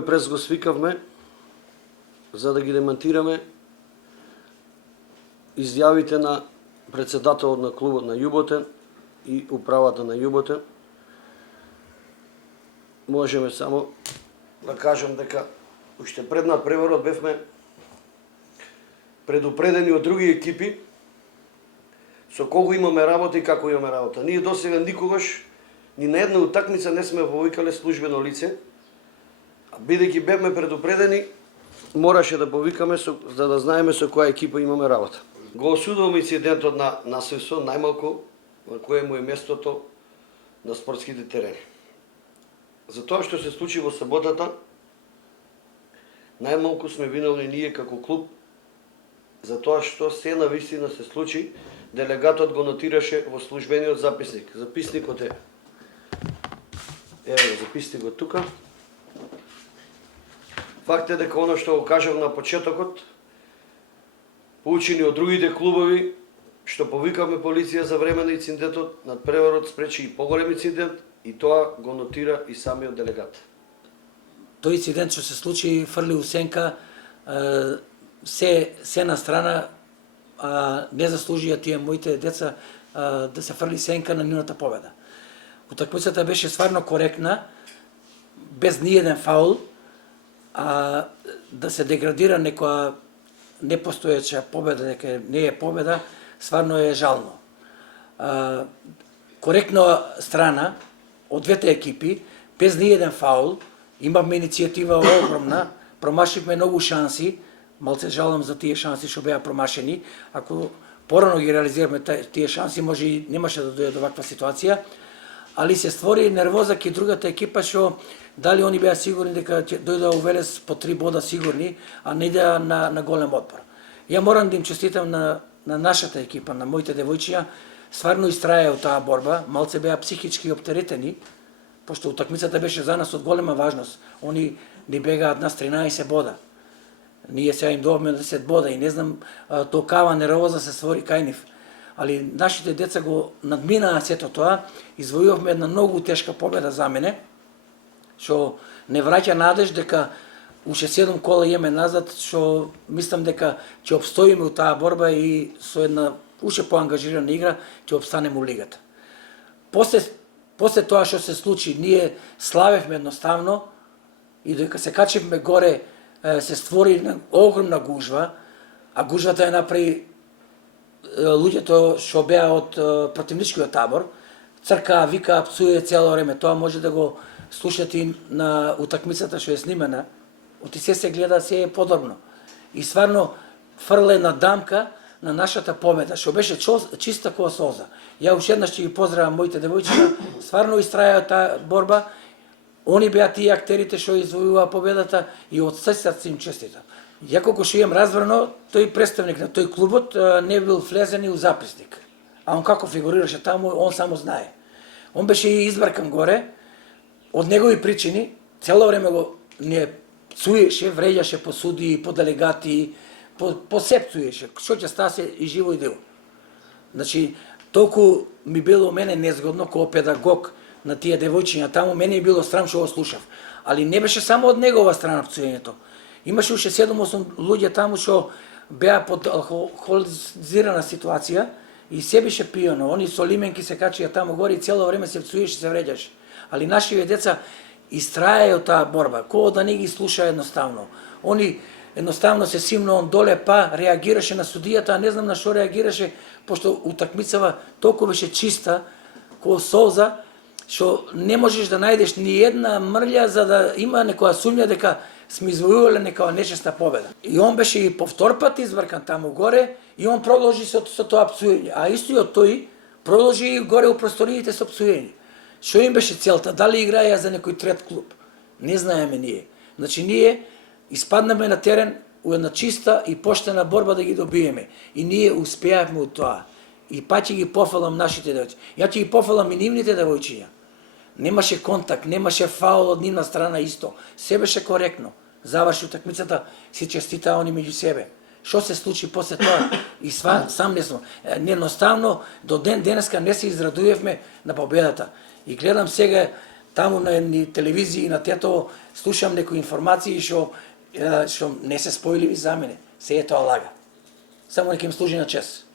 овој прес го свикавме за да ги демонтираме изјавите на председателот на клубот на Јуботен и управата на Јуботен. Можеме само да кажем дека уште пред надпреварот бевме предупредени од други екипи со кого имаме работа и како имаме работа. Ние досега никогаш ни на една утакмица не сме повикале службено лице, а бидејќи бевме предупредени, мораше да повикаме за да знаеме со која екипа имаме работа. Го осудуваме инцидентот на ССО, најмалку на кое му е местото на спортските терени. За тоа што се случи во саботата, најмалку сме виновни ние како клуб за тоа што се навистина се случи. Делегатот го нотираше во службениот записник. Записникот е записникот тука. Факт е дека оно што го кажав на почетокот, поучени од другите клубови, што повикавме полиција за време на инцидентот, надпреварот спречи и поголем инцидент и тоа го нотира и самиот делегат. Тој инцидент што се случи фрли у сенка се на страна, не заслужија тие моите деца да се фрли сенка на нивната победа. Утакмицата беше стварно коректна, без ниеден фаул, да се деградира некоја непостоеча победа, дека не е победа, стварно е жално. Коректна страна од двете екипи, без ниеден фаул, имавме иницијатива огромна, промашивме многу шанси, малце жалам за тие шанси што беа промашени. Ако порано ги реализираме тие шанси, може и немаше да дојде до ваква ситуација, али се створи нервоза ки другата екипа што дали они беа сигурни дека ќе дојде увелес по 3 бода сигурни, а не идеа на голем отпор. Ја морам да им честитам на нашата екипа, на моите девојчиња, стварно истраја од таа борба, малце беа психички оптеретени, пошто утакмицата беше за нас од голема важност. Они ни бегаат на 13 бода. Ние сега им добавме 10 бода и не знам, толкава нервоза се створи кај нив. Али нашите деца го надминаа сето тоа, извојувавме една многу тешка победа за мене, што не враќа надеж дека уште 7 кола имаме назад, што мислам дека ќе обстоиме у таа борба и со една уште поангажирана игра ќе обстанеме у лигата. После тоа што се случи, ние славевме едноставно и дека се качевме горе, се створи огромна гужва, а гужвата ја направи луѓето што беа од противничкиот табор, цркаа, викаа, псуе цело време. Тоа може да го слушате и на утакмицата што е снимена. Оти се гледа, се е подобно. И стварно фрле на дамка на нашата победа, што беше чиста која солза. Ја уште еднаш ќе ги поздравам моите девојчиња, стварно истраја таа борба. Они беа тие актерите што извојуваа победата и од срце им честитам. Ја колку што имам разбрано, тој представник на тој клубот не бил влезен и у записник. А он како фигурираше таму, он само знае. Он беше и избркан горе, од негови причини, цело време го не пцуеше, вреѓаше по суди, по делегати, по се пцуеше. Што ќе стасе и живо и дело. Значи, толку ми било мене незгодно како педагог на тие девојчиња таму, мене е било срам што го слушав. Али не беше само од негова страна пцуењето. Имаше уште 7-8 луѓе таму што беа под алкохолизирана ситуација и се беше пијано. Они со лименки се качија таму горе и цело време се пцуеше, се вреѓаше. Али нашите деца истраја од таа борба, кој да не ги слуша едноставно. Они едноставно се симно он доле, па реагираше на судијата, а не знам на што реагираше, пошто утакмицава толку беше чиста, кој солза, што не можеш да најдеш ни една мрља за да има некоја сумња дека сме извојувале некоја нечиста победа. И он беше и повтор пат избркан таму горе и он продолжи со тоа пцуење, а истиот тој продолжи и горе у просториите со пцуење. Што им беше целта? Дали играја за некој трет клуб? Не знаеме ние. Значи ние испаднаме на терен у една чиста и поштена борба да ги добиеме. И ние успеавме од тоа. И па ќе ги пофалам нашите девојчиња. Ја ќе ги пофалам и нивните девојчиња. Немаше контакт, немаше фаул од нивна страна исто. Се беше коректно. Заврши утакмицата, си честитаа они меѓу себе. Што се случи после тоа? И сам не знам. Едноставно до денеска не се израдувавме на победата. И гледам сега таму на едни телевизии на тето слушам некои информации што не се спојливи за мене. Се е тоа лага. Само нека им служи на чест.